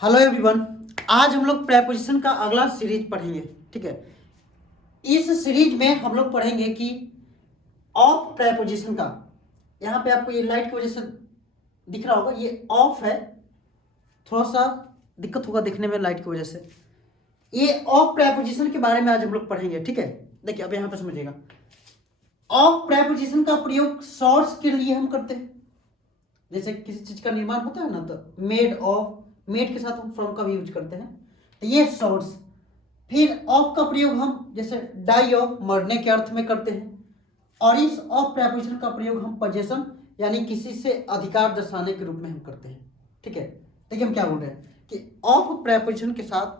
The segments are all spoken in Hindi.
Hello everyone. आज हम लोग प्रेपोजिशन का अगला सीरीज पढ़ेंगे। ठीक है, इस सीरीज में हम लोग पढ़ेंगे कि ऑफ प्रेपोजिशन का, यहाँ पे आपको ये लाइट की वजह से दिख रहा होगा, ये ऑफ है, थोड़ा सा दिक्कत होगा दिखने में लाइट की वजह से। ये ऑफ प्रेपोजिशन के बारे में आज हम लोग पढ़ेंगे। ठीक है, देखिए अब यहाँ पे समझिएगा, ऑफ प्रेपोजिशन का प्रयोग सोर्स के लिए हम करते हैं। जैसे किसी चीज का निर्माण होता है ना, तो मेड ऑफ, मेड के साथ हम फ्रॉम का भी यूज करते हैं, तो ये सोर्स। फिर ऑफ का प्रयोग हम जैसे डाई ऑफ, मरने के अर्थ में करते हैं। और इस ऑफ प्रेपोजिशन का प्रयोग हम पोजेशन यानी किसी से अधिकार दर्शाने के रूप में हम करते हैं। ठीक है, देखिए हम क्या बोल रहे हैं कि ऑफ प्रेपोजिशन के साथ,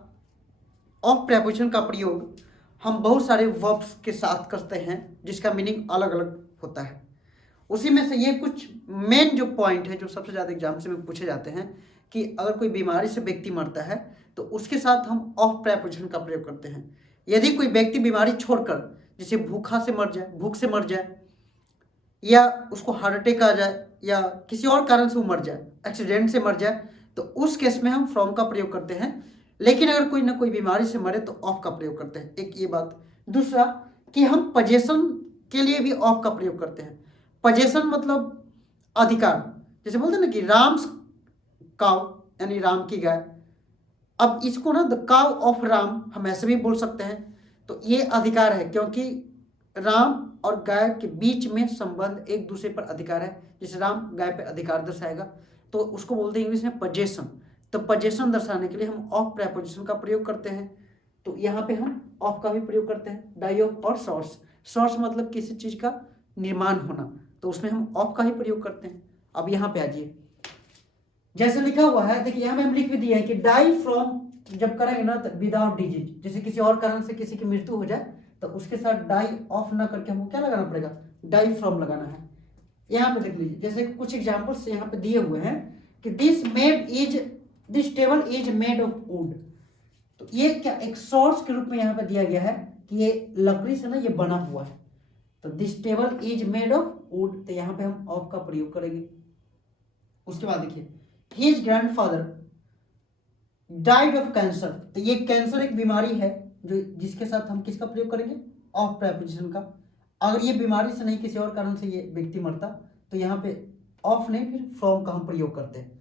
ऑफ प्रेपोजिशन का प्रयोग हम बहुत सारे वर्ब्स के साथ करते हैं जिसका मीनिंग अलग अलग होता है। उसी में से ये कुछ मेन जो पॉइंट है जो सबसे ज़्यादा एग्जाम से में पूछे जाते हैं कि अगर कोई बीमारी से व्यक्ति मरता है तो उसके साथ हम ऑफ प्रेपोजिशन का प्रयोग करते हैं। यदि कोई व्यक्ति बीमारी छोड़कर, जैसे भूखा से मर जाए, भूख से मर जाए, या उसको हार्ट अटैक आ जाए, या किसी और कारण से वो मर जाए, एक्सीडेंट से मर जाए, तो उस केस में हम फ्रॉम का प्रयोग करते हैं। लेकिन अगर कोई ना कोई बीमारी से मरे तो ऑफ का प्रयोग करते हैं। एक ये बात। दूसरा कि हम पोजेशन के लिए भी ऑफ का प्रयोग करते हैं। पोजेशन मतलब अधिकार। जैसे बोलते हैं ना कि राम्स काव यानी राम की गाय। अब इसको ना द काव ऑफ राम हम ऐसे भी बोल सकते हैं। तो ये अधिकार है क्योंकि राम और गाय के बीच में संबंध, एक दूसरे पर अधिकार है। जैसे राम गाय पे अधिकार दर्शाएगा तो उसको बोलते हैं इंग्लिश में पोजेशन। तो पोजेशन दर्शाने के लिए हम ऑफ प्रेपोजिशन का प्रयोग करते हैं। तो यहाँ पे हम ऑफ का भी प्रयोग करते हैं, डाई ऑफ और सोर्स। सोर्स मतलब किसी चीज का निर्माण होना, तो उसमें हम ऑफ का ही प्रयोग करते हैं। अब यहाँ पे आ जाइए, जैसे लिखा हुआ है, देखिए यहाँ पे हम लिख भी दिए हैं कि डाई फ्रॉम जब करेंगे ना तो विदाउट डिजीज, जैसे किसी और कारण से किसी की मृत्यु हो जाए तो उसके साथ डाई ऑफ ना करके हमको क्या लगाना पड़ेगा, डाई फ्रॉम लगाना है। यहाँ पे देख लीजिए, जैसे कुछ एग्जाम्पल्स यहाँ पे दिए हुए हैं कि this table is made of would. तो ये क्या एक सोर्स के रूप में यहाँ पे दिया गया है कि ये लकड़ी से ना ये बना हुआ है। तो this table is made of would, तो यहाँ पे हम ऑफ का प्रयोग करेंगे। उसके बाद देखिए, his grandfather died of cancer. तो ये कैंसर एक बीमारी है जो जिसके साथ हम किसका प्रयोग करेंगे, ऑफ प्रेपोजिशन का। अगर ये बीमारी से नहीं किसी और कारण से ये व्यक्ति मरता तो यहाँ पे ऑफ नहीं फिर फ्रॉम का हम प्रयोग करते हैं।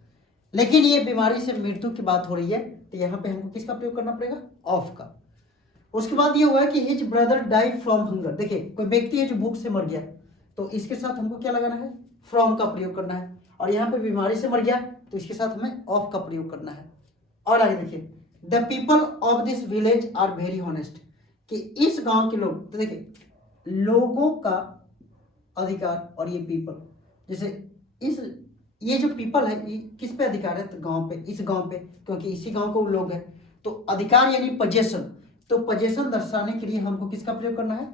लेकिन ये बीमारी से मृत्यु की बात हो रही है तो यहाँ पे हमको किसका प्रयोग करना पड़ेगा, ऑफ का। उसके बाद ये हुआ है कि his brother die from hunger. देखिए कोई व्यक्ति है जो भूख से मर गया तो इसके साथ हमको क्या लगाना है, फ्रॉम का प्रयोग करना है। और यहाँ पे बीमारी से मर गया तो इसके साथ हमें ऑफ का प्रयोग करना है। और आगे देखिए, the people of this village are very honest. कि इस गांव के लोग, तो देखिए लोगों का अधिकार और ये पीपल, जैसे इस ये जो पीपल है ये किस पे अधिकार है, तो गांव पे, इस गांव पे, क्योंकि इसी गांव को लोग हैं। तो अधिकार यानी पोजेशन, तो पोजेशन दर्शाने के लिए हमको किसका प्रयोग करना है,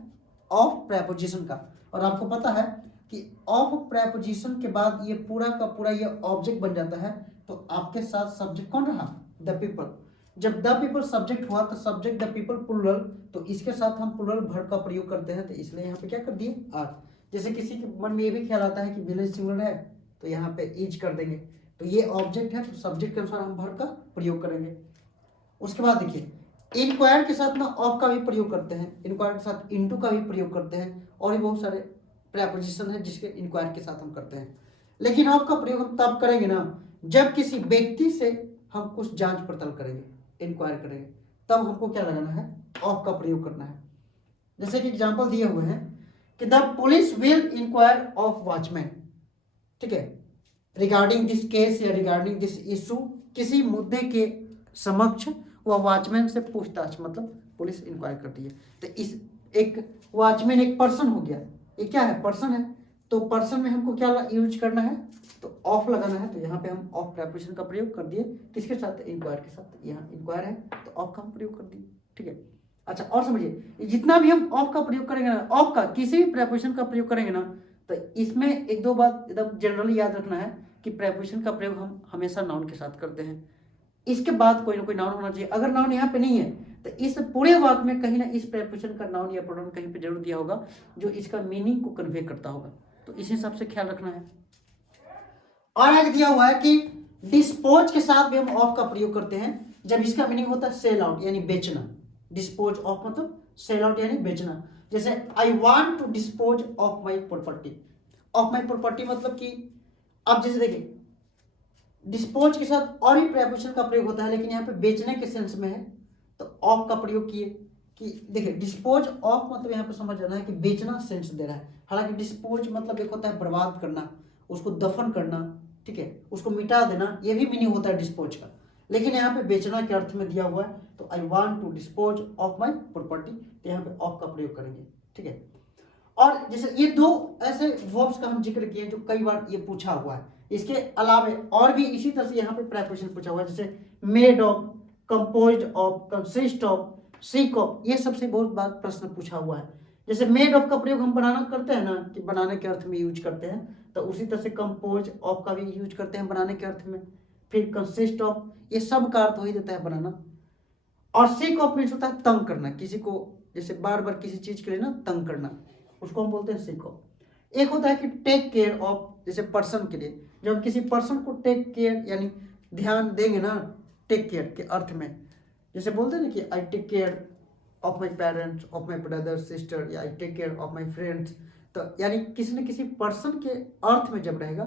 ऑफ प्रेपोजिशन का। और आपको पता है कि ऑफ प्रेपोजिशन के बाद ये पूरा का पूरा ये ऑब्जेक्ट बन जाता है। तो आपके साथ सब्जेक्ट कौन रहा, द पीपल। जब द पीपल सब्जेक्ट हुआ तो सब्जेक्ट द पीपल प्लूरल, तो इसके साथ हम प्लूरल वर्ब का प्रयोग करते हैं। तो इसलिए यहाँ पे क्या कर दिए, आर। जैसे किसी के मन में ये भी ख्याल आता है कि विलेज सिंगुलर है तो यहाँ पे इज कर देंगे। तो ये ऑब्जेक्ट है तो सब्जेक्ट के अनुसार हम वर्ब का प्रयोग करेंगे। उसके बाद देखिए, इंक्वायर के साथ ना ऑफ का भी प्रयोग करते हैं, इंक्वायर के साथ इनटू का भी प्रयोग करते हैं, और भी बहुत सारे प्रेपोजिशन है जिसके इंक्वायर के साथ हम करते हैं। लेकिन ऑफ का प्रयोग हम तब करेंगे ना जब किसी व्यक्ति से हम कुछ जांच पड़ताल करेंगे, इंक्वायर करेंगे, तब हमको क्या लगाना है, ऑफ का प्रयोग करना है। जैसे कि एग्जांपल दिए हुए हैं कि the police will inquire of watchman. ठीक है, रिगार्डिंग दिस केस या रिगार्डिंग दिस इशू, किसी मुद्दे के समक्ष वह वॉचमैन से पूछताछ, मतलब पुलिस इंक्वायर करती है। तो इस एक वॉचमैन एक पर्सन हो गया, ये क्या है, पर्सन है। तो पर्सन में हमको क्या यूज करना है, तो ऑफ लगाना है। तो यहाँ पे हम ऑफ प्रेपोजिशन का प्रयोग कर दिए, किसके साथ, इंक्वायर के साथ। यहाँ इंक्वायर है तो ऑफ का हम प्रयोग कर दिए। ठीक है, अच्छा और समझिए, जितना भी हम ऑफ का प्रयोग करेंगे ना, ऑफ का किसी भी प्रेपोजिशन का प्रयोग करेंगे ना, तो इसमें एक दो बात एकदम जनरली याद रखना है कि प्रेपोजिशन का प्रयोग हम हमेशा नाउन के साथ करते हैं। इसके बाद कोई ना कोई नाउन होना चाहिए। अगर नाउन यहाँ पे नहीं है तो इस पूरे वाक्य में कहीं ना इस प्रेपोजिशन का नाउन या प्रोनाउन कहीं पे जरूर दिया होगा जो इसका मीनिंग को कन्वे करता होगा। तो इस हिसाब से ख्याल रखना है। और आगे दिया हुआ है कि डिस्पोज के साथ भी हम ऑफ का प्रयोग करते हैं जब इसका मीनिंग होता है सेल आउट यानी बेचना। डिस्पोज ऑफ मतलब सेल आउट यानी बेचना। जैसे I want to dispose of my property. Of my property मतलब कि अब जैसे देखिए डिस्पोज के साथ और भी प्रेपोजिशन का प्रयोग होता है, लेकिन यहाँ पे बेचने के सेंस में है तो ऑफ का प्रयोग किए कि देखिए डिस्पोज ऑफ मतलब यहाँ पे समझ जाना है कि बेचना सेंस दे रहा है। हालांकि डिस्पोज मतलब एक होता है बर्बाद करना, उसको दफन करना, ठीक है, उसको मिटा देना, ये भी मीनिंग होता है डिस्पोज का, लेकिन यहाँ पे बेचना के अर्थ में दिया हुआ है तो I want to dispose of my property, तो यहाँ पे ऑफ का प्रयोग करेंगे, ठीक है। और जैसे ये दो ऐसे वर्ब्स का हम जिक्र किए जो कई बार ये पूछा हुआ है, इसके अलावा और भी इसी तरह से यहाँ पे प्रेपोजिशन पूछा हुआ है, जैसे made of, composed of, consist of, seek of, ये सबसे बहुत बार प्रश्न पूछा हुआ है। जैसे मेड ऑफ का प्रयोग हम बनाना करते हैं ना कि बनाने के अर्थ में यूज करते हैं, तो उसी तरह से कंपोज ऑफ का भी यूज करते हैं बनाने के अर्थ में। फिर कंसिस्ट ऑफ, ये सब का अर्थ वही देता है बनाना। और सीक ऑफ मीन्स होता है तंग करना, किसी को जैसे बार बार किसी चीज के लिए ना तंग करना, उसको हम बोलते हैं सीक ऑफ। एक होता है कि टेक केयर ऑफ, जैसे पर्सन के लिए, जब हम किसी पर्सन को टेक केयर यानी ध्यान देंगे ना टेक केयर के अर्थ में, जैसे बोलते हैं ना कि I take care of my parents, of my brother sister, या I take care of my friends, तो यानी किसी न किसी पर्सन के अर्थ में जब रहेगा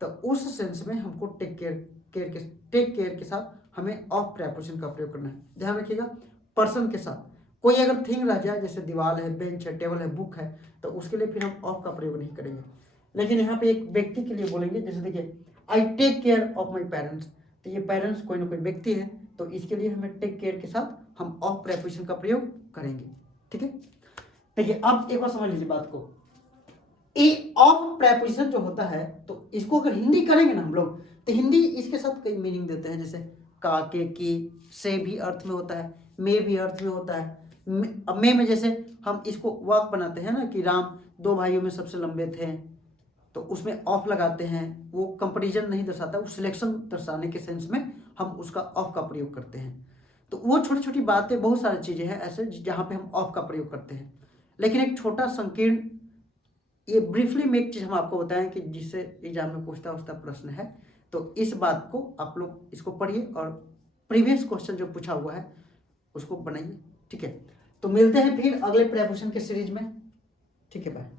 तो उस सेंस में हमको टेक केयर के साथ हमें ऑफ प्रेपोजिशन का प्रयोग करना है। ध्यान रखिएगा, पर्सन के साथ कोई अगर थिंग रह जाए, जैसे दीवार है, बेंच है, टेबल है, बुक है, तो उसके लिए फिर हम ऑफ का प्रयोग नहीं करेंगे। लेकिन यहाँ पे एक व्यक्ति के लिए बोलेंगे, जैसे देखिए I take care of my parents, तो ये पेरेंट्स कोई ना कोई व्यक्ति है, तो इसके लिए हमें टेक केयर के साथ हम ऑफ प्रेपोजिशन का प्रयोग करेंगे, ठीक है। देखिए अब एक बार समझ लीजिए बात को, ये ऑफ प्रेपोजिशन जो होता है तो इसको अगर हिंदी करेंगे ना हम लोग, तो हिंदी इसके साथ कई मीनिंग देते हैं, जैसे का, के, की, से भी अर्थ में होता है, में भी अर्थ में होता है। में जैसे हम इसको वाक बनाते हैं ना कि राम दो भाइयों में सबसे लंबे थे, तो उसमें ऑफ लगाते हैं, वो कंपैरिजन नहीं दर्शाता, वो सिलेक्शन दर्शाने के सेंस में हम उसका ऑफ का प्रयोग करते हैं। तो वो छोटी छोटी बातें, बहुत सारी चीज़ें हैं ऐसे जहाँ पे हम ऑफ का प्रयोग करते हैं। लेकिन एक छोटा संकीर्ण, ये ब्रीफली में एक चीज़ हम आपको बताएं कि जिससे एग्जाम में पूछता प्रश्न है, तो इस बात को आप लोग इसको पढ़िए और प्रीवियस क्वेश्चन जो पूछा हुआ है उसको बनाइए, ठीक है। तो मिलते हैं फिर अगले प्रेपोजिशन के सीरीज में, ठीक है, बाय।